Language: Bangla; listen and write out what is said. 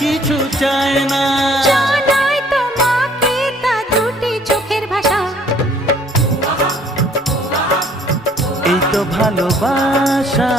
কিছু চায় না। জানাই তোমাকে তা দুটি চোখের ভাষা। এই তো ভালোবাসা।